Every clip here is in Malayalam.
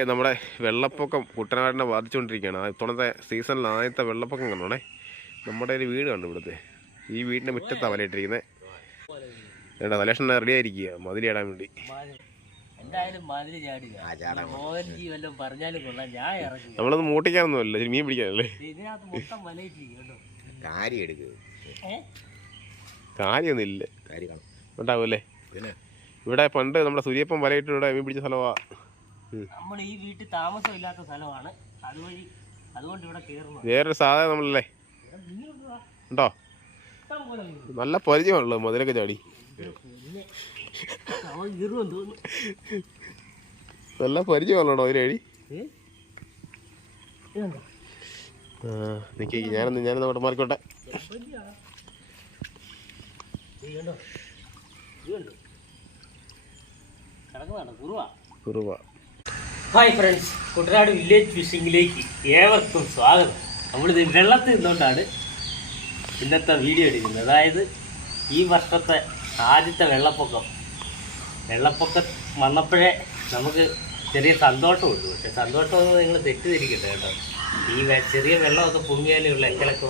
നമ്മുടെ വെള്ളപ്പൊക്കം കുട്ടനാടിനെ ബാധിച്ചുകൊണ്ടിരിക്കുകയാണ്. ഇത്തവണത്തെ സീസണിൽ ആദ്യത്തെ വെള്ളപ്പൊക്കം കണ്ടോണേ. നമ്മുടെ ഒരു വീട് കണ്ടു ഇവിടുത്തെ. ഈ വീടിൻ്റെ മുറ്റത്താണ് വലയിട്ടിരിക്കുന്നത്. വേണ്ട തലേഷൻ റെഡി ആയിരിക്കുക മതിൽ ചാടാൻ വേണ്ടി. നമ്മളത് മൂട്ടിക്കാനൊന്നുമല്ല, മീൻ പിടിക്കാനല്ലേ. കാര്യമൊന്നും ഇല്ല, ഉണ്ടാവുമല്ലേ. ഇവിടെ പണ്ട് നമ്മുടെ സൂര്യപ്പം വലയിട്ട് ഇവിടെ മീൻ പിടിച്ച സ്ഥലമാണ്. നമ്മൾ ഈ വീട്ടിൽ താമസം ഇല്ലാത്ത സ്ഥലമാണ്, അതുകൊണ്ട് ഇവിടെ കയറുന്നത്. വേറൊരു സാധനം നമ്മളല്ലേ ഉണ്ടോ, നല്ല പരിചയമാണല്ലോ മതിലൊക്കെ ചാടി. നല്ല പരിചയമാണല്ലോ അതിലടി. നിക്ക് ഞാനൊന്ന് അവിടെ മാറിക്കോട്ടെ. കുറുവ. ഹായ് ഫ്രണ്ട്സ്, കുട്ടനാട് വില്ലേജ് ഫിഷിങ്ങിലേക്ക് ഏവർക്കും സ്വാഗതം. നമ്മളിത് വെള്ളത്തിൽ നിന്നുകൊണ്ടാണ് ഇന്നത്തെ വീഡിയോ എടുക്കുന്നത്. അതായത് ഈ വർഷത്തെ ആദ്യത്തെ വെള്ളപ്പൊക്കം വന്നപ്പോഴേ നമുക്ക് ചെറിയ സന്തോഷമുണ്ട്. പക്ഷെ സന്തോഷമൊന്നും നിങ്ങൾ തെറ്റിദ്ധരിക്കട്ടെ കേട്ടോ. ഈ ചെറിയ വെള്ളമൊക്കെ പൊങ്ങിയാലുള്ള എക്കലൊക്കെ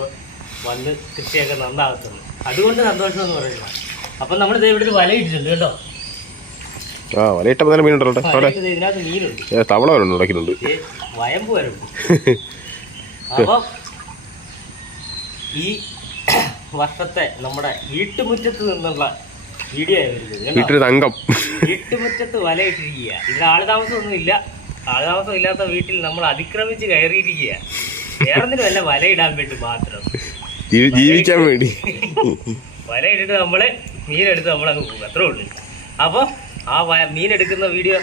വന്ന് കൃഷിയൊക്കെ നന്നാകത്തുള്ളൂ, അതുകൊണ്ട് സന്തോഷം എന്ന് പറയുന്നത്. അപ്പം നമ്മളിത് ഇവിടെ ഒരു വലയിട്ടിട്ടുണ്ട് കേട്ടോ. ഇതിനകത്ത് മീനുണ്ട്, വയമ്പ് വരണ്ട്. അപ്പം ഈ വർഷത്തെ നമ്മുടെ വീട്ടുമുറ്റത്ത് നിന്നുള്ള വീഡിയോ വീട്ടുമുറ്റത്ത് വലയിട്ടിരിക്കുക. ഇവിടെ ആളുതാമസമൊന്നും ഇല്ല. ആളുതാമസം ഇല്ലാത്ത വീട്ടിൽ നമ്മൾ അതിക്രമിച്ച് കയറിയിരിക്കുക. വേറൊന്നിനും വല്ല വലയിടാൻ വേണ്ടി മാത്രം, ജീവിക്കാൻ വേണ്ടി. വലയിട്ടിട്ട് നമ്മള് മീനെടുത്ത് നമ്മളങ്ങ് പോകും, അത്രേ ഉള്ളൂ. അപ്പോൾ ആ മീനെടുക്കുന്ന വീഡിയോ,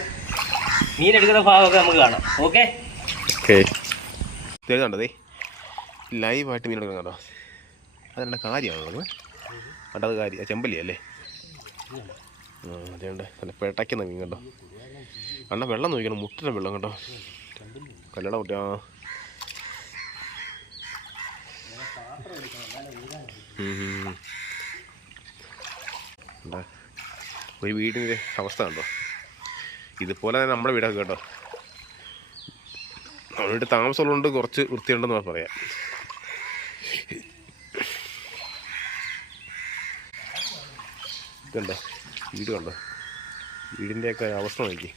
മീനെടുക്കുന്ന ഭാഗമൊക്കെ നമുക്ക് കാണാം. ഓക്കെ, കണ്ടതേ ലൈവായിട്ട് മീൻ എടുക്കണം കേട്ടോ. അതെൻ്റെ കാര്യമാണുള്ളത്. അത് കാര്യം ചെമ്പല്ലി അല്ലേ. അതേണ്ട നല്ല പെട്ടയ്ക്കുന്ന മീൻ കേട്ടോ. അണ്ണ വെള്ളം നോക്കണം, മുട്ടിൻ്റെ വെള്ളം കേട്ടോ. കല്ലട മുട്ട. ഒരു വീടിൻ്റെ അവസ്ഥ കണ്ടോ. ഇതുപോലെ തന്നെ നമ്മുടെ വീടൊക്കെ കേട്ടോ. നമ്മുടെ വീട്ടിൽ താമസമുള്ളതുകൊണ്ട് കുറച്ച് വൃത്തിയുണ്ടെന്ന് പറയാം. ഇതുണ്ടോ വീട് കണ്ടോ, വീടിൻ്റെയൊക്കെ അവസ്ഥ നോക്കി.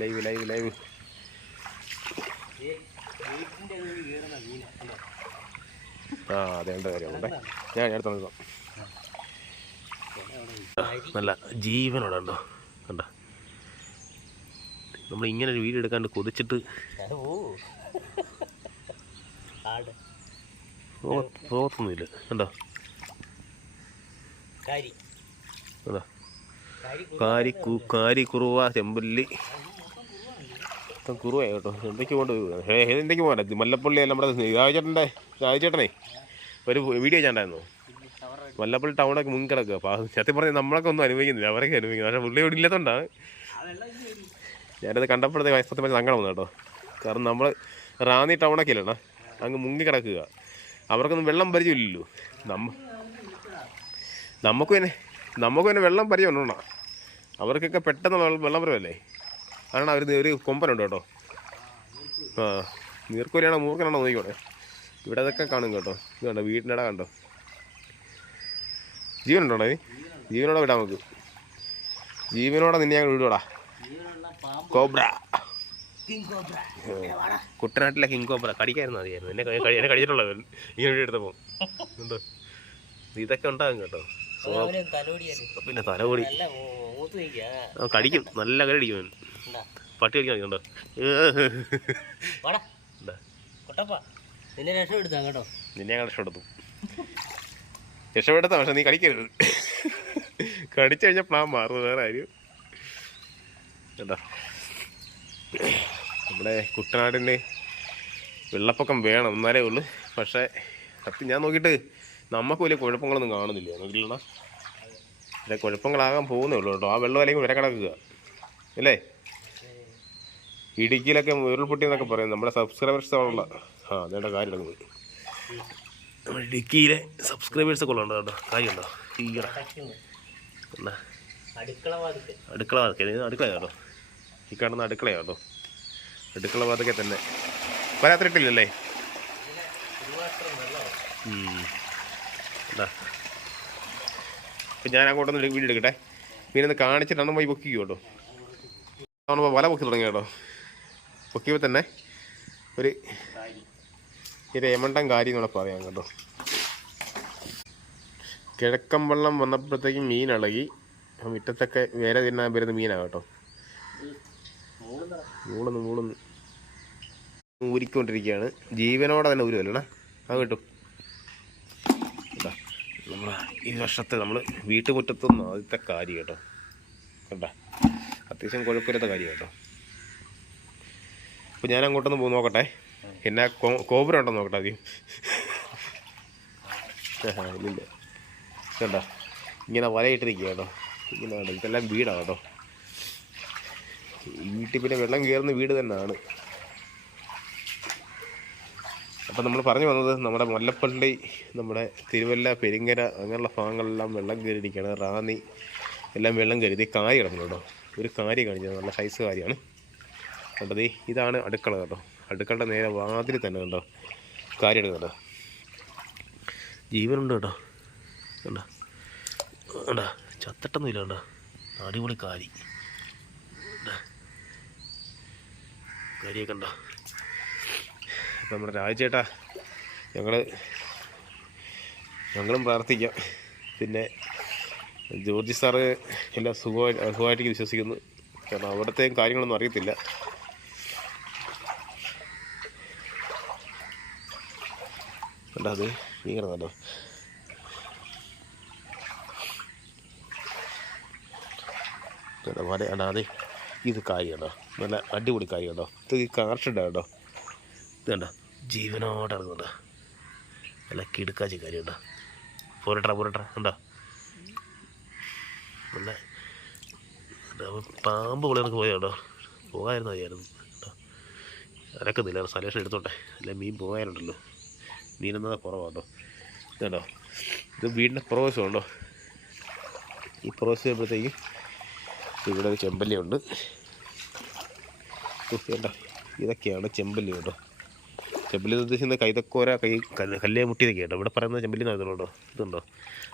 Live live live. അതേണ്ട കാര്യമുണ്ടേ. ഞാൻ അടുത്ത നോക്കാം. നല്ല ജീവനോടെ ഉണ്ടോ കണ്ടോ. നമ്മളിങ്ങനെ ഒരു വീഡിയോ എടുക്കാണ്ട് കൊതിച്ചിട്ട് പോകത്തൊന്നുമില്ല കണ്ടോ. കാരി കുറുവ ചെമ്പല്ലി കുറുവ കേട്ടോ. എന്തൊക്കെ കൊണ്ട് എന്തൊക്കെ പോകാൻ മല്ലപ്പള്ളി നമ്മുടെ രാജചേട്ടനെ ഒരു വീഡിയോ ചെയ്യണ്ടായിരുന്നു. മല്ലപ്പള്ളി ടൗണൊക്കെ മുൻകിടക്കുക. സത്യം പറഞ്ഞാൽ നമ്മളൊക്കെ ഒന്നും അനുഭവിക്കുന്നില്ല, അവരൊക്കെ അനുഭവിക്കുന്നത്. പക്ഷേ പുള്ളി ഇവിടെ ഇല്ലാത്തതുകൊണ്ടാണ് ഞാനത് കണ്ടപ്പോഴത്തെ സത്യം പറഞ്ഞാൽ സങ്കടം വന്നു കേട്ടോ. കാരണം നമ്മൾ റാന്നി ടൗണൊക്കെ ഇല്ലണ അങ്ങ് മുങ്ങി കിടക്കുക. അവർക്കൊന്നും വെള്ളം പരിചയമില്ലല്ലോ. നമുക്ക് പിന്നെ വെള്ളം പരിചയം ഉണ്ടോ. അവർക്കൊക്കെ പെട്ടെന്ന് വെള്ളം പരമല്ലേ. കാരണം അവർ ഒരു കൊമ്പനുണ്ട് കേട്ടോ. നീർക്കോലിയാണോ മൂർക്കനാണോ നോക്കിക്കോട്ടെ. ഇവിടെ അതൊക്കെ കാണും കേട്ടോ. ഇത് കണ്ടോ, വീടിൻ്റെ ഇട കണ്ടോ. ജീവനുണ്ടോ നീ? ജീവനോടെ വിടാം നമുക്ക്. ജീവനോടെ നിന്നെ ഞങ്ങൾ വിടുവാടാ. കോബ്ര, കുട്ടനാട്ടിലെ കിങ് കോബ്ര. കടിക്കായിരുന്നു മതിയായിരുന്നു. എന്നെ കടിച്ചിട്ടുള്ളത് ഇങ്ങനെ വീഡിയോ എടുത്തപ്പോൾ. എന്തോ ഇതൊക്കെ ഉണ്ടാകും കേട്ടോ. പിന്നെ തലകൂടി കടിക്കും, നല്ല കടി അടിക്കും. പട്ടി കടിക്കാൻ കണ്ടോ. നിന്നെ ഞങ്ങൾ രക്ഷപ്പെടുത്തും. രക്ഷപ്പെടുത്താം, പക്ഷെ നീ കടിക്കരുത്. കടിച്ചു കഴിഞ്ഞാൽ പ്ലാൻ മാറും. വേറെ ആരും കേട്ടോ. നമ്മുടെ കുട്ടനാടിന് വെള്ളപ്പൊക്കം വേണം എന്നാലേ ഉള്ളൂ. പക്ഷേ സത്യം ഞാൻ നോക്കിയിട്ട് നമുക്ക് വലിയ കുഴപ്പങ്ങളൊന്നും കാണുന്നില്ല. നോക്കില്ലണ അല്ലെ, കുഴപ്പങ്ങളാകാൻ പോകുന്നേ ഉള്ളൂ കേട്ടോ. ആ വെള്ളം അല്ലെങ്കിൽ വരെ കിടക്കുക അല്ലേ. ഇടുക്കിയിലൊക്കെ ഉരുൾപൊട്ടി എന്നൊക്കെ പറയും. നമ്മുടെ സബ്സ്ക്രൈബേഴ്സ് ഉള്ള അതേണ്ട കാര്യം നടക്കുന്നത്. നമ്മുടെ ഇടുക്കിയിലെ സബ്സ്ക്രൈബേഴ്സൊക്കെ ഉള്ളതുണ്ടോ കേട്ടോ. കാര്യമുണ്ടോ. എന്നാ അടുക്കള വാതിക്കൽ. അടുക്കള വാതിക്കൽ, ഇത് അടുക്കള കേട്ടോ. ഈ കാണുന്ന അടുക്കളയാണ് കേട്ടോ. അടുക്കള വാതിക്കൽ തന്നെ വരാത്തിട്ടില്ലല്ലേ. അപ്പം ഞാൻ അങ്ങോട്ടൊന്ന് വീഡിയോ എടുക്കട്ടെ. മീനൊന്ന് കാണിച്ചിട്ടാണ് പോയി പൊക്കിക്കോ കേട്ടോ. നമ്മളിപ്പോൾ വല പൊക്കി തുടങ്ങി കേട്ടോ. പൊക്കിയപ്പോൾ തന്നെ ഒരു എമണ്ടം കാര്യം കൂടെ പറയാം കേട്ടോ. കിഴക്കൻ വെള്ളം വന്നപ്പോഴത്തേക്കും മീൻ ഇളകി. അപ്പം മുറ്റത്തൊക്കെ വേറെ തിന്നാൻ വരുന്ന മീനാണ് കേട്ടോ. മൂളുന്നു ഊരിക്കൊണ്ടിരിക്കുകയാണ്. ജീവനോടെ തന്നെ ഊരുമല്ലോ അത് കിട്ടും. നമ്മൾ ഈ വർഷത്തെ നമ്മൾ വീട്ടുമുറ്റത്തുനിന്ന് ആദ്യത്തെ കാര്യം കേട്ടോ. കണ്ടാ അത്യാവശ്യം കുഴപ്പമില്ലാത്ത കാര്യം കേട്ടോ. അപ്പോൾ ഞാൻ അങ്ങോട്ടൊന്ന് പോയി നോക്കട്ടെ. പിന്നെ കോബ്ര ഉണ്ടോ നോക്കട്ടെ ആദ്യം. ഇല്ലില്ല കണ്ടോ ഇങ്ങനെ വലയിട്ടിരിക്കുക കേട്ടോ. ഇങ്ങനെ കേട്ടോ, ഇതെല്ലാം വീടാണ് കേട്ടോ. ഈ വീട്ടിൽ പിന്നെ വെള്ളം കയറുന്ന വീട് തന്നെയാണ്. അപ്പം നമ്മൾ പറഞ്ഞു വന്നത് നമ്മുടെ മല്ലപ്പള്ളി, നമ്മുടെ തിരുവല്ല, പെരിങ്ങര അങ്ങനെയുള്ള ഭാഗങ്ങളെല്ലാം വെള്ളം കയറിയിരിക്കുകയാണ്. റാന്നി എല്ലാം വെള്ളം കയറി. ഇത് കാരി കിടക്കുന്നു കേട്ടോ. ഒരു കാരി കാണിച്ചത് നല്ല സൈസ് കാര്യമാണ് കണ്ടത്. ഇതാണ് അടുക്കള കേട്ടോ. അടുക്കളയുടെ നേരെ വാതിൽ തന്നെ കണ്ടോ കാരി എടുക്കുന്നുണ്ടോ. ജീവനുണ്ട് കേട്ടോ. കണ്ടോ കണ്ടാ ചത്തട്ടൊന്നും ഇല്ല കണ്ടോ. അടിപൊളി കാരി കരിയൊക്കെ ഉണ്ടോ. അപ്പം നമ്മുടെ രാജേട്ടാ ഞങ്ങളും പ്രാർത്ഥിക്കാം. പിന്നെ ജോർജി സാറ് എല്ലാം സുഖമായിട്ട് വിശ്വസിക്കുന്നു. കാരണം അവിടുത്തെ കാര്യങ്ങളൊന്നും അറിയത്തില്ല. കണ്ടോ അത് മീൻ കിടന്നല്ലോ. വല അതെ ഇത് കാര്യം കേട്ടോ. നല്ല അടിപൊളി കാര്യം കേട്ടോ. ഇത് ഈ കാർഷിണ്ട കേട്ടോ. ഇത് കണ്ടോ ജീവനോടെ ഇറങ്ങുന്നുണ്ടോ. നല്ല കിടുക്കാച്ചി കാര്യം കേട്ടോ. പോരട്ടാ കണ്ടോ. നല്ല പാമ്പ് പോലെ എനിക്ക് പോയാ കേട്ടോ. പോകായിരുന്നു മതിയായിരുന്നു കേട്ടോ. അനക്കുന്നില്ല. സലേഷൻ എടുത്തോട്ടെ. അല്ല മീൻ പോകാനുണ്ടല്ലോ. മീനെന്നത് കുറവാട്ടോ. ഇത് കണ്ടോ ഇത് വീടിൻ്റെ പുറവശം ഉണ്ടോ. ഈ പുറവശം വരുമ്പോഴത്തേക്കും ഇവിടെ ഒരു ചെമ്പല്ലിയുണ്ട് കേട്ടോ. ഇതൊക്കെയാണ് ചെമ്പല്ലി കേട്ടോ. ചെമ്പല്ലി എന്ന് ഉദ്ദേശിക്കുന്നത് കൈതക്കോര, കല്ലേ മുട്ടിയതൊക്കെ കേട്ടോ. ഇവിടെ പറയുന്നത് ചെമ്പല്ലി എന്ന് പറയുന്നുണ്ടോ. ഇതുണ്ടോ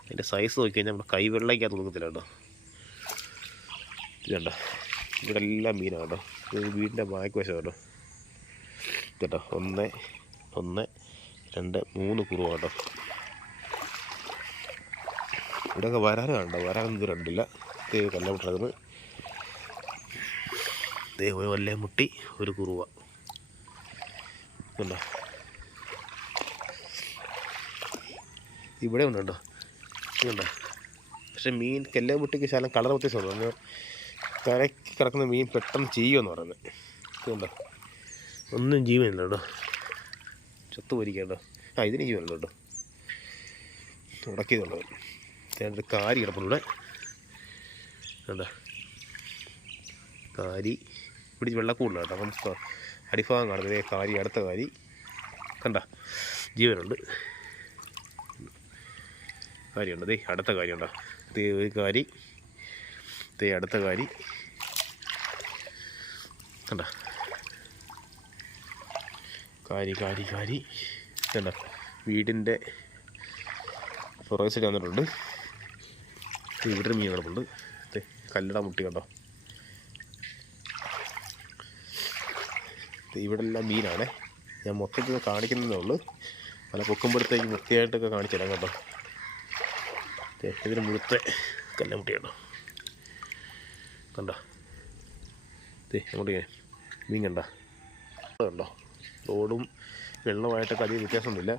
അതിൻ്റെ സൈസ് നോക്കി കഴിഞ്ഞാൽ നമ്മുടെ കൈ വെള്ളയ്ക്കകത്ത് നോക്കത്തില്ല കേട്ടോ. ഇതുണ്ടോ ഇവിടെ എല്ലാം മീനാണ് കേട്ടോ. ഇത് വീടിൻ്റെ ബാക്ക് വശം കേട്ടോ. കേട്ടോ 1 2 3 കുറുവ കേട്ടോ. ഇവിടെയൊക്കെ വരാനുണ്ടോ. വരാനൊന്നും ഇത് കണ്ടില്ല. ഇത് കല്ലമുട്ടത് ഒരു വല്ലേ മുട്ടി ഒരു കുറുവ ഉണ്ടോ. ഇവിടെ ഉണ്ടോ ഇതുണ്ടോ. പക്ഷെ മീൻ കല്ലേമുട്ടിക്ക് ശാലം കളർ വ്യത്യാസമുണ്ട്. നമ്മൾ കരയ്ക്ക് കിടക്കുന്ന മീൻ പെട്ടെന്ന് ചെയ്യുമെന്ന് പറയുന്നത്. ഇതുണ്ടോ ഒന്നും ജീവനില്ല കേട്ടോ. ചത്തു പൊരിക്കണ്ടോ. ഇതിന് ജീവനുണ്ടോ കേട്ടോ. ഉടക്കിയതുണ്ടോ. ഞാനൊരു കാരി കിടപ്പുണ്ട് കണ്ടോ. കാരി പിടിച്ച് വെള്ളക്കൂടില്ല കേട്ടോ. അപ്പം അടിഭാഗം കാണുന്നത് കാരി. അടുത്ത കാരി കണ്ട ജീവനുണ്ട്. കാര്യമുണ്ട്. ദേ അടുത്ത കാര്യമുണ്ടോ. ദേ ഒരു കാരി. ദേ അടുത്ത കാരി കണ്ട. കാരി കണ്ട. വീടിൻ്റെ പുറകെ വന്നിട്ടുണ്ട്. ഇവിടെ മീൻ കിടപ്പുണ്ട്. കല്ലട മുട്ടി കണ്ടോ. ഇവിടെ എല്ലാം മീനാണേ. ഞാൻ മൊത്തത്തിൽ കാണിക്കുന്നതേ ഉള്ളൂ. പല പൊക്കുമ്പോഴത്തേക്ക് വൃത്തിയായിട്ടൊക്കെ കാണിച്ചു തരാം കേട്ടോ. ഇതിന് മുഴുത്ത കല്ലമുട്ടി കേട്ടോ. കണ്ടോ അങ്ങോട്ട് മീൻ കണ്ടോ. റോഡും വെള്ളമായിട്ടൊക്കെ അധികം വ്യത്യാസമൊന്നുമില്ല.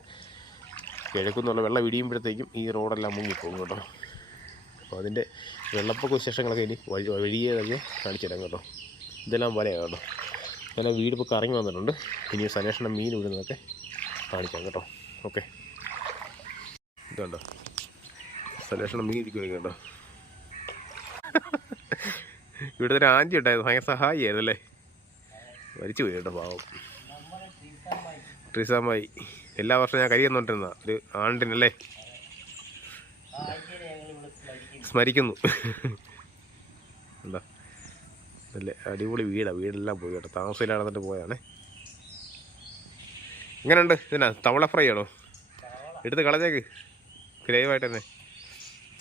കിഴക്കുന്നുള്ള വെള്ളം ഇടിയുമ്പോഴത്തേക്കും ഈ റോഡെല്ലാം മുങ്ങിപ്പോകും കേട്ടോ. അപ്പോൾ അതിൻ്റെ വെള്ളപ്പൊക്ക വിശേഷങ്ങളൊക്കെ ഇനി വഴിയെ തന്നെ കാണിച്ചു തരാം കേട്ടോ. ഇതെല്ലാം വലയാണ് കേട്ടോ. അങ്ങനെ വീടിപ്പോൾ കറങ്ങി വന്നിട്ടുണ്ട്. ഇനി സനേഷണം മീൻ വിടുന്നതൊക്കെ കാണിക്കാം കേട്ടോ. ഓക്കെ ഇതുണ്ടോ സനേഷണം മീൻ ഇരിക്കും കേട്ടോ. ഇവിടുത്തെ ഒരു ആഞ്ചി ഉണ്ടായിരുന്നു. ഭയങ്കര സഹായിയായിരുന്നു അല്ലേ. മരിച്ചു പോയി കേട്ടോ പാവം. ട്രീസാമായി എല്ലാ വർഷവും ഞാൻ കരി തന്നോണ്ടിരുന്ന ഒരു ആണ്ടിനല്ലേ. സ്മരിക്കുന്നു. എന്താ നല്ല അടിപൊളി വീടാണ്. വീടെല്ലാം പോയി കേട്ടോ. താമസമില്ലാതെ എന്നിട്ട് പോയാണേ. എങ്ങനെയുണ്ട് ഇതിനാ തവള ഫ്രൈ ആണോ? എടുത്ത് കളഞ്ഞേക്ക് ഗ്രേവായിട്ട് തന്നെ.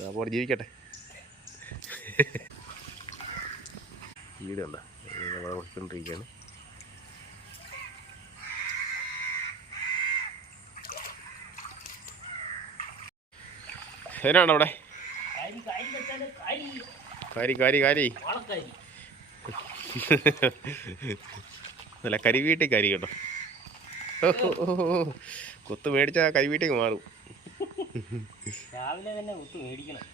അപ്പോൾ ജീവിക്കട്ടെ. വീട് കണ്ട വളർത്തിക്കൊണ്ടിരിക്കുകയാണ്. ഏനാണ് അവിടെ കാരി കാരി കാരി നല്ല കരിവീട്ടി കരി കേട്ടോ. കുത്ത് മേടിച്ചാൽ കരിവീട്ടിക്ക് മാറും. രാവിലെ തന്നെ കുത്ത് മേടിക്കണം.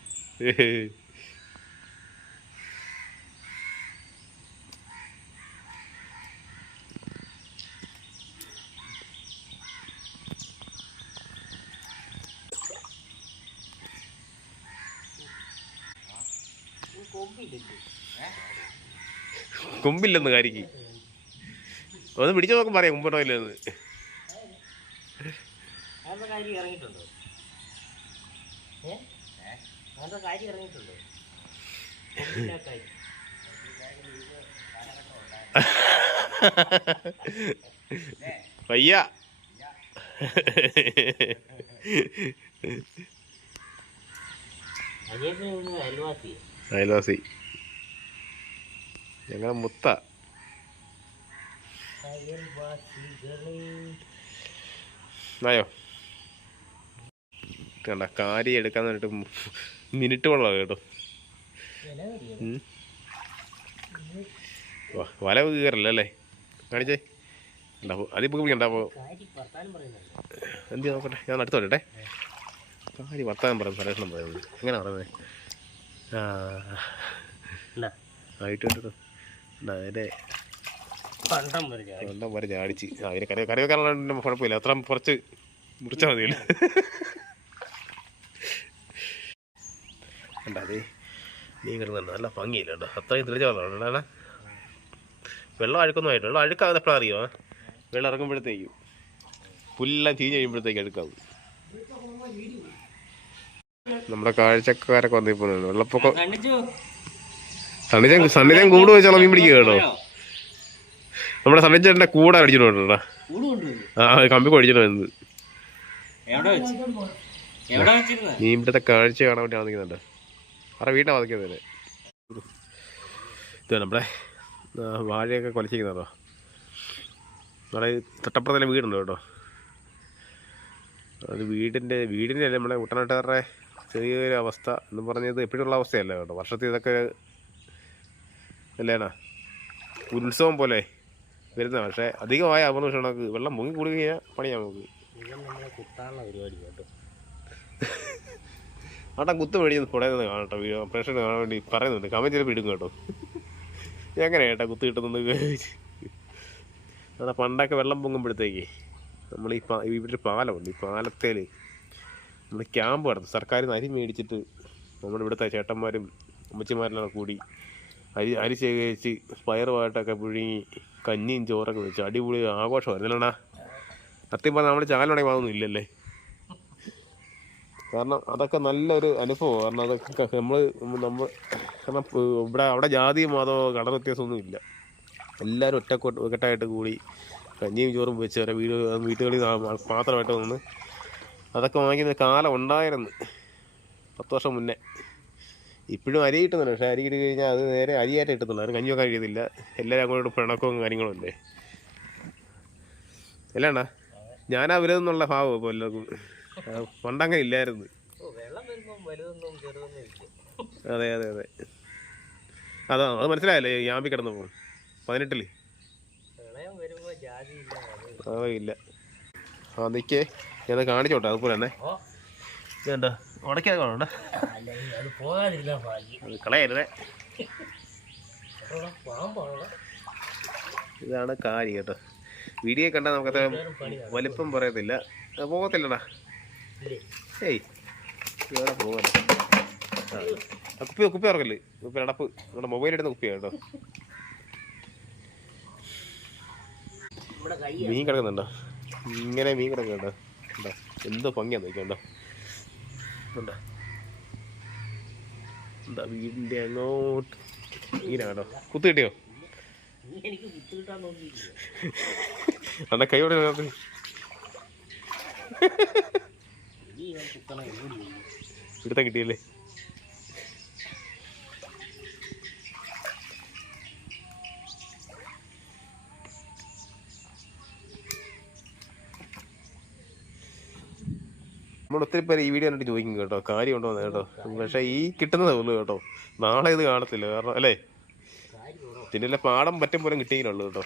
കൊമ്പില്ലെന്ന് കാരിക്ക് ഒന്ന് പിടിച്ചു നോക്കും പറയാം മുമ്പോട്ടോ ഇല്ലെന്ന്. കാര്യം ഇറങ്ങിയിട്ടുണ്ടോ? കാര്യം ഇറങ്ങിയിട്ടുണ്ടോ? പയ്യ അയൽവാസി ഞങ്ങളെ മുത്ത ആയോ കണ്ട കാരി എടുക്കാൻ വേണ്ടിട്ട് മിനിറ്റ് കൊള്ളാം കേട്ടോ. വല കയറില്ലല്ലേ കാണിച്ചേ. അതിപ്പോ പിടിക്കണ്ട. അപ്പോൾ എന്ത് നോക്കട്ടെ, ഞാൻ അടുത്തോട്ടെ. കാരി വർത്താനം പറയാം, പരീക്ഷണം പറയുന്നത് എങ്ങനെ പറയുന്നത്? ആയിട്ട് അതിൻ്റെ പണ്ടം വരെ ചാടിച്ച് അതിനെ കറി വെക്കാനുള്ള കുഴപ്പമില്ല. അത്ര കുറച്ച് മുറിച്ചാൽ മതിയല്ലോ. കണ്ട അതേ മീൻ കിടന്നുണ്ട്, നല്ല ഭംഗിയില്ല കേട്ടോ. അത്രയും തെളിച്ച വെള്ളമാണ്. വെള്ളം അഴുക്കൊന്നും ആയിട്ട് വെള്ളം അഴുക്കാവുന്ന എപ്പോഴാണ് അറിയുമോ? വെള്ളം ഇറങ്ങുമ്പോഴത്തേക്കും പുല്ലെല്ലാം ചീഞ്ഞ് കഴിയുമ്പോഴത്തേക്ക് അഴുക്കാവും. നമ്മുടെ കാഴ്ചക്കാരൊക്കെ വന്നിപ്പോൾ വെള്ളപ്പൊക്കം സണ്ണിച്ചാൻ കൂട് വെച്ചാൽ മീൻ പിടിക്കുക കേട്ടോ. നമ്മുടെ സണ്ണിച്ചേട്ടൻ്റെ കൂടെ അടിച്ചിട്ടുണ്ടോ? കമ്പി അടിച്ചിട്ട് വന്നത് മീൻ പിടുത്ത കാഴ്ച കാണാൻ വേണ്ടി വന്നിക്കുന്നുണ്ട്. അവരുടെ വീട്ടിനെ വന്നിക്കുന്നത് തന്നെ. ഇത് നമ്മുടെ വാഴയൊക്കെ കൊലച്ചിരിക്കുന്നതോ. നമ്മുടെ തൊട്ടപ്പുറത്തെ വീടുണ്ട് കേട്ടോ. അത് വീടിൻ്റെ അല്ല, നമ്മുടെ കുട്ടനാട്ടുകാരുടെ ചെറിയൊരു അവസ്ഥ എന്ന് പറഞ്ഞത് എപ്പോഴുള്ള അവസ്ഥയല്ല കേട്ടോ. വർഷത്തിൽ ഇതൊക്കെ അല്ലേണ ഉത്സവം പോലെ വരുന്ന. പക്ഷേ അധികമായ അപകടം നമുക്ക് വെള്ളം മുങ്ങി കൂടി കഴിഞ്ഞാൽ പണിയാ നമുക്ക്. ആട്ടാ കുത്ത് മേടിച്ച് പുടയുന്നത് കാണട്ടോ. പ്രേക്ഷകർ കാണാൻ വേണ്ടി പറയുന്നുണ്ട്, കമന്റ് ചിലപ്പോൾ ഇടും കേട്ടോ. എങ്ങനെ ഏട്ടാ കുത്ത് കിട്ടുന്നത്? അവിടെ പണ്ടൊക്കെ വെള്ളം പൊങ്ങുമ്പോഴത്തേക്ക് നമ്മൾ ഇവിടെ ഒരു പാലമുണ്ട്. ഈ പാലത്തേൽ നമ്മൾ ക്യാമ്പ് നടത്തും. സർക്കാരിൽ നിന്ന് അരി മേടിച്ചിട്ട് നമ്മുടെ ഇവിടുത്തെ ചേട്ടന്മാരും അമ്മച്ചിമാരെല്ലാം കൂടി അരി ശേഖരിച്ച് പയറുമായിട്ടൊക്കെ പുഴുങ്ങി കഞ്ഞിയും ചോറൊക്കെ വെച്ച് അടിപൊളി ആഘോഷമായിരുന്നല്ലോണാ. സത്യം പറഞ്ഞാൽ നമ്മുടെ ചാനലുണ്ടെങ്കിൽ അതൊന്നും ഇല്ലല്ലേ. കാരണം അതൊക്കെ നല്ലൊരു അനുഭവം. കാരണം അതൊക്കെ കാരണം ഇവിടെ അവിടെ ജാതി മതമോ കളർ വ്യത്യാസമൊന്നും ഇല്ല. എല്ലാവരും ഒറ്റക്കെട്ടായിട്ട് കൂടി കഞ്ഞിയും ചോറും വെച്ച് അവരെ വീട്ടുകളിൽ പാത്രമായിട്ട് നിന്ന് അതൊക്കെ വാങ്ങിക്കുന്ന കാലം ഉണ്ടായിരുന്നു 10 വർഷം മുന്നേ. ഇപ്പോഴും അരി കിട്ടുന്നുണ്ട്. പക്ഷേ അരി കിട്ടി കഴിഞ്ഞാൽ അത് നേരെ അരിയായിട്ട് കിട്ടുന്നുള്ളൂ. അത് കഞ്ഞി വെക്കാൻ കഴിയത്തില്ല. എല്ലാവരും അങ്ങോട്ട് പിണക്കവും കാര്യങ്ങളും അല്ലേ. അല്ലാണ്ടാ ഞാൻ അവരെന്നുള്ള ഭാവം ഇപ്പോൾ എല്ലാവർക്കും. പണ്ടങ്ങനെ ഇല്ലായിരുന്നു. അതെ അതെ അതെ അതാ അത് മനസ്സിലായല്ലേ. യാമ്പി കിടന്നപ്പോൾ 18 ഇല്ല. ആ നിൽക്കേ ഞാൻ കാണിച്ചോട്ടെ. അതുപോലെ തന്നെ ഇതുണ്ടോ ഉടക്കാതെ കാണണ്ട, അത് കളയരുതേ. ഇതാണ് കാരി കേട്ടോ. വീഡിയോ കണ്ടാൽ നമുക്കത്ര വലിപ്പം പറയത്തില്ല. പോകത്തില്ലടാ. ഏയ് ഇവിടെ പോകാൻ കുപ്പി ഉറക്കല്ലേ. കുപ്പി അടപ്പ് നമ്മുടെ മൊബൈൽ എടുത്ത കുപ്പിയാണ് കേട്ടോ. മീൻ കിടക്കുന്നുണ്ടോ? ഇങ്ങനെ മീൻ കിടക്കുന്നുണ്ടോ? ഉണ്ടോ? എന്തോ ഭംഗിയാന്ന് നോക്കിയുണ്ടോ? ഉണ്ടോ? എന്താ വീടിൻ്റെ അങ്ങോട്ട് മീനാ കേട്ടോ. കുത്ത് കിട്ടിയോ? നീ എനിക്ക് കുത്തു കിട്ടാൻ നോക്കിയില്ല. അന്ന കൈയോടെ ഇനി ഞാൻ കുത്തണം എന്നോട് ചോദിക്കും. പിടുത്തം കിട്ടിയല്ലേ? നമ്മൾ ഒത്തിരി പേര് ഈ വീഡിയോ കണ്ടിട്ട് ചോദിക്കും കേട്ടോ, കാര്യം ഉണ്ടോ എന്ന് കേട്ടോ. പക്ഷേ ഈ കിട്ടുന്നതേ ഉള്ളൂ കേട്ടോ, നാളെ ഇത് കാണത്തില്ല. കാരണം അല്ലേ, പിന്നെ പാടം പറ്റും പോലും കിട്ടിയെങ്കിലുള്ളൂ കേട്ടോ.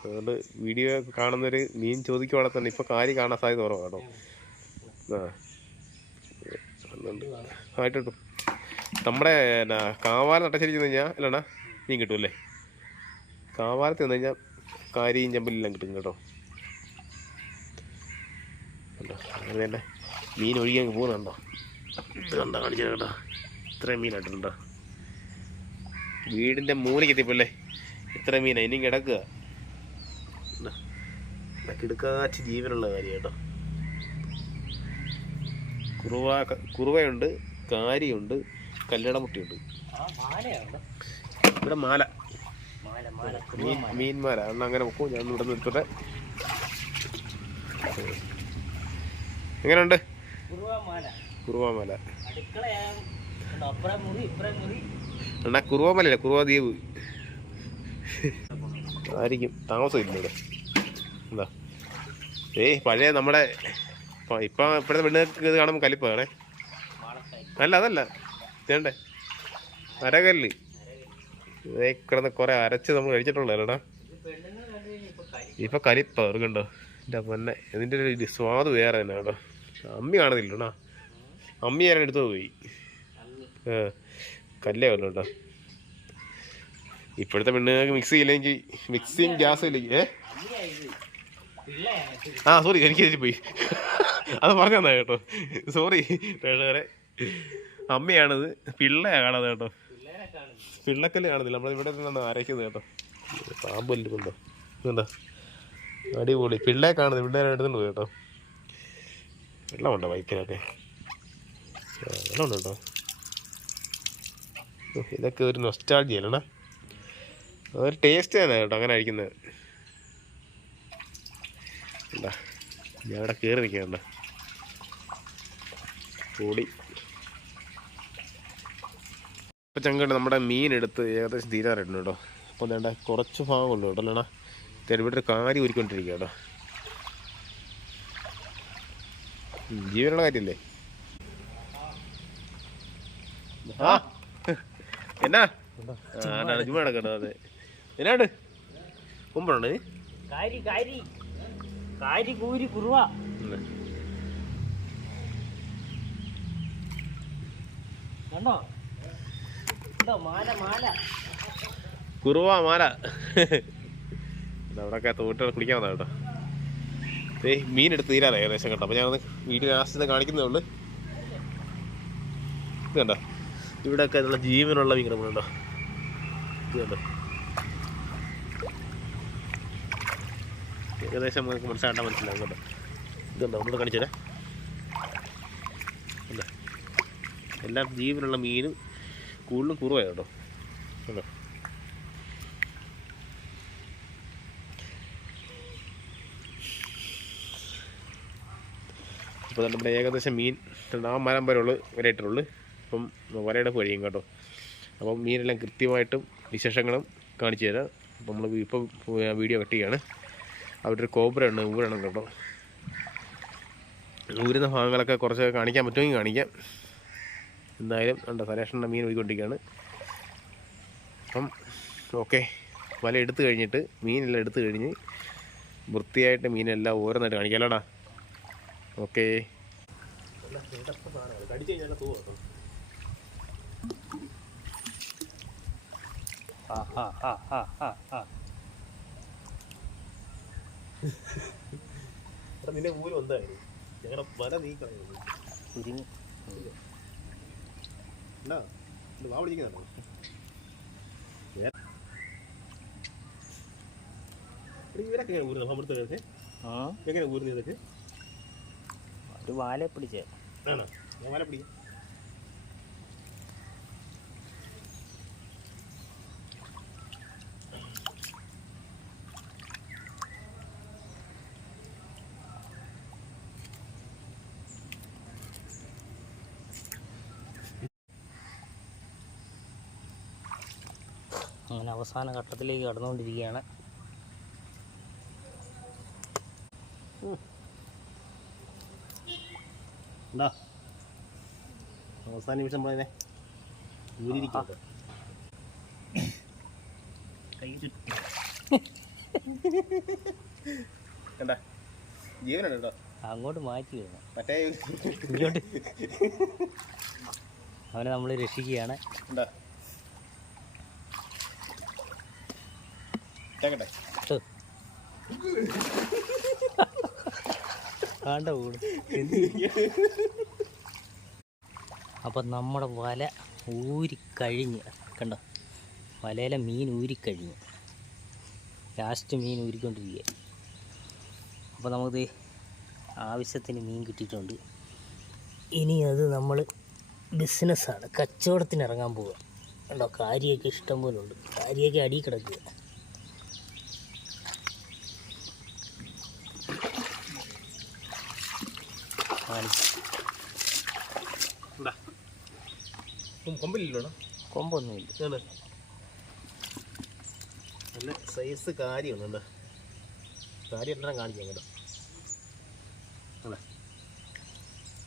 അതുകൊണ്ട് വീഡിയോ കാണുന്നൊരു മീൻ ചോദിക്കുവാണെങ്കിൽ തന്നെ ഇപ്പോൾ കാര്യം കാണാൻ സാധ്യത കുറവാണ് കേട്ടോ. ആയിട്ടോ. നമ്മുടെ എന്നാ കാവാല നട്ടശരിച്ചു കഴിഞ്ഞാൽ അല്ലണ്ണ മീൻ കിട്ടുമല്ലേ? കാവാലത്ത് വന്നു കഴിഞ്ഞാൽ കാരിയും ചെമ്പലെല്ലാം കിട്ടും കേട്ടോ. അങ്ങനെ തന്നെ മീൻ ഒഴുകിയങ്ങ് പോകുന്നുണ്ടോ? ഇത് കണ്ടോ, കാണിച്ചത് കേട്ടോ. ഇത്രയും മീനായിട്ടുണ്ടോ? വീടിൻ്റെ മൂലയ്ക്ക് എത്തിയപ്പോല്ലേ ഇത്ര മീനാണ് ഇനിയും കിടക്കുക. കിടക്കാച്ച് ജീവനുള്ള കാര്യം കേട്ടോ. കുറുവയുണ്ട്, കാരിയുണ്ട്, കല്ലടമുട്ടിയുണ്ട്. ഇവിടെ മാല, മീൻമാല. അന്ന് അങ്ങനെ വെക്കും. ഞാൻ ഇവിടെ നിർത്തട്ടെ. എങ്ങനെയുണ്ട് കുറുവാമല? എന്നാ കുറുവാമലല്ല, കുറുവാ ദ്വീപ് ആയിരിക്കും. താമസമില്ല ഇവിടെ. എന്താ പഴയ നമ്മുടെ ഇപ്പം ഇപ്പോഴത്തെ പെണ്ണുങ്ങൾക്ക് ഇത് കാണുമ്പോൾ കലിപ്പാണേ. അല്ല അതല്ല വേണ്ടേ, അരകല്ല് ഇതേ കിടന്ന് കുറെ അരച്ച് നമ്മൾ കഴിച്ചിട്ടുള്ളതാ. ഇപ്പൊ കലിപ്പാ കണ്ടോ എൻ്റെ പൊന്നെ. ഇതിൻ്റെ ഒരു സ്വാദ് വേറെ തന്നെ കേട്ടോ. അമ്മി കാണുന്നില്ലടാ, അമ്മി ഞാൻ എടുത്തു പോയി. കല്ലേ വല്ലോ കേട്ടോ. ഇപ്പോഴത്തെ പെണ്ണുങ്ങൾക്ക് മിക്സ് ചെയ്യില്ലെങ്കിൽ മിക്സിങ് ഗ്യാസ് ഇല്ലെങ്കിൽ സോറി എനിക്ക് പോയി അത് പറഞ്ഞാ കേട്ടോ. സോറി വേറെ അമ്മയാണിത്, പിള്ളയാണ് കാണാതെ കേട്ടോ. പിള്ളക്കല്ല് കാണുന്നില്ല, നമ്മളിവിടെ നിന്നാണ് അരയ്ക്കുന്നത് കേട്ടോ. പാമ്പ് വല്ലുന്നുണ്ടോ? ഇതുണ്ടോ, അടിപൊളി. പിള്ളയെ കാണുന്നത്, പിള്ളേരെ എടുത്തുകൊണ്ട് പോയി കേട്ടോ. വെള്ളമുണ്ടോ ബൈക്കിലൊക്കെ? വെള്ളമുണ്ട് കേട്ടോ. ഇതൊക്കെ ഒരു നൊസ്റ്റാൾജിയ അല്ലടാ, അതൊരു ടേസ്റ്റ് തന്നെ കേട്ടോ അങ്ങനെ കഴിക്കുന്നത്. എന്താ ഞാൻ ഇവിടെ കയറി നിൽക്കണ്ട കൂടി. ഇപ്പം ചങ്കണ്ട് നമ്മുടെ മീനെടുത്ത് ഏകദേശം തീരാറായിട്ടുണ്ട് കേട്ടോ. അപ്പം വേണ്ട കുറച്ച് ഭാഗമുള്ളൂ കേട്ടോ അല്ലടാ. ഇവിടെ ഒരു കാര്യം ഒരുക്കൊണ്ടിരിക്കുക കേട്ടോ. ജീവനുള്ള കാര്യല്ലേ? ആ എന്നാ ചുമ്മാ കേട്ടോ. അതെ എന്നാണ്ട് മുമ്പുണ്ട് കുറുവ മാല. അവിടെയൊക്കെ തോട്ടുകൾ കുടിക്കാൻ വന്ന കേട്ടോ. മീനെടുത്ത് തീരാതെ ഏകദേശം കേട്ടോ. അപ്പോൾ ഞാനത് വീഡിയോ ലാസ്റ്റ് കാണിക്കുന്നേ ഉള്ളൂ. ഇത് കണ്ടോ, ഇവിടെയൊക്കെ ഉള്ള ജീവനുള്ള മീൻ കിടക്കുന്നുണ്ടോ? ഇത് കണ്ടോ, ഏകദേശം നമുക്ക് മനസ്സിലാവും കേട്ടോ. ഇതുണ്ടോ, നമ്മളോട് കാണിച്ചേ. എന്താ എല്ലാം ജീവനുള്ള മീനും കൂടുതലും കുറവാണ് കേട്ടോ. കണ്ടോ, അപ്പോൾ നമ്മുടെ ഏകദേശം മീൻ ആ മരം വരെയുള്ളൂ വരയിട്ടുള്ളൂ. അപ്പം വരയെടുപ്പ് കഴിയും കേട്ടോ. അപ്പം മീനെല്ലാം കൃത്യമായിട്ടും വിശേഷങ്ങളും കാണിച്ചു തരാം. അപ്പം നമ്മൾ ഇപ്പോൾ വീഡിയോ കട്ട് ചെയ്യുകയാണ്. അവിടെ ഒരു കോബ്ര ഉണ്ട്, ഊരണം കേട്ടോ. ഊരുന്ന ഭാഗങ്ങളൊക്കെ കുറച്ച് കാണിക്കാൻ പറ്റുമെങ്കിൽ കാണിക്കാം. എന്തായാലും ഉണ്ട് സലേഷൻ്റെ മീൻ പോയിക്കൊണ്ടിരിക്കുകയാണ്. അപ്പം ഓക്കെ, വല എടുത്തു കഴിഞ്ഞിട്ട് മീനെല്ലാം എടുത്തു കഴിഞ്ഞ് വൃത്തിയായിട്ട് മീനെല്ലാം ഓരോന്നായിട്ട് കാണിക്കാമല്ലോടാ. ഓക്കെ, കടിച്ചു കഴിഞ്ഞാൽ തൂവട്ടോ. നിന്റെ ഊര് എന്തായിരുന്നു? ഞങ്ങളുടെ വല നീക്കളയുന്നു. വാ വിളിക്കുന്നുണ്ടോ? ഇവരൊക്കെ ഊരുന്നത് അമൃത എങ്ങനെ ഊരുന്നത്? ഇതൊക്കെ ഒരു വാല പിടിച്ചേ ആണോ? ഞാൻ വാല പിടിക്കാം. അങ്ങനെ അവസാന ഘട്ടത്തിലേക്ക് കടന്നുകൊണ്ടിരിക്കുകയാണ്. എന്താ അവസാന നിമിഷം പോലെ ഊരിയിരിക്കുന്നത് കണ്ടാ ജീവനുണ്ട് കേട്ടോ. അങ്ങോട്ട് മാറ്റി വേണം, മറ്റേ ഇങ്ങോട്ട് അവനെ നമ്മൾ രക്ഷിക്കുകയാണ്. എന്താ കേക്കട്ടെ കാണ്ട കൂടും. അപ്പം നമ്മുടെ വല ഊരിക്കഴിഞ്ഞ് കണ്ടോ, വലയിലെ മീൻ ഊരിക്കഴിഞ്ഞ്, ലാസ്റ്റ് മീൻ ഊരിക്കൊണ്ടിരിക്കുക. അപ്പോൾ നമുക്ക് ആവശ്യത്തിന് മീൻ കിട്ടിയിട്ടുണ്ട്. ഇനി അത് നമ്മൾ ബിസിനസ്സാണ്, കച്ചവടത്തിന് ഇറങ്ങാൻ പോവുക. കണ്ടോ കാരിയൊക്കെ ഇഷ്ടം പോലെ ഉണ്ട്, കാരിയൊക്കെ അടിയിൽ കിടക്കുക. കൊമ്പില്ലല്ലോ, കൊമ്പൊന്നുമില്ല. നല്ല സൈസ് കാര്യമുണ്ട്. കാര്യം എല്ലാം കാണിക്കാം കേട്ടോ. അല്ലേ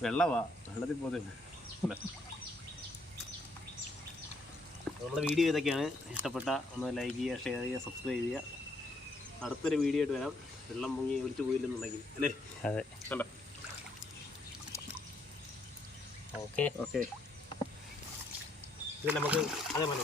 വെള്ളവാ, വെള്ളത്തിൽ പോകുന്നത്. നമ്മുടെ വീഡിയോ ഇതൊക്കെയാണ്. ഇഷ്ടപ്പെട്ട ഒന്ന് ലൈക്ക് ചെയ്യുക, ഷെയർ ചെയ്യുക, സബ്സ്ക്രൈബ് ചെയ്യുക. അടുത്തൊരു വീഡിയോ ആയിട്ട് വരാം. വെള്ളം പൊങ്ങി ഒലിച്ചു പോയില്ലെന്നുണ്ടെങ്കിൽ അല്ലേ? അതെ, കണ്ടോ. ഓക്കെ ഓക്കെ, ഇത് നമുക്ക് അതേപോലെ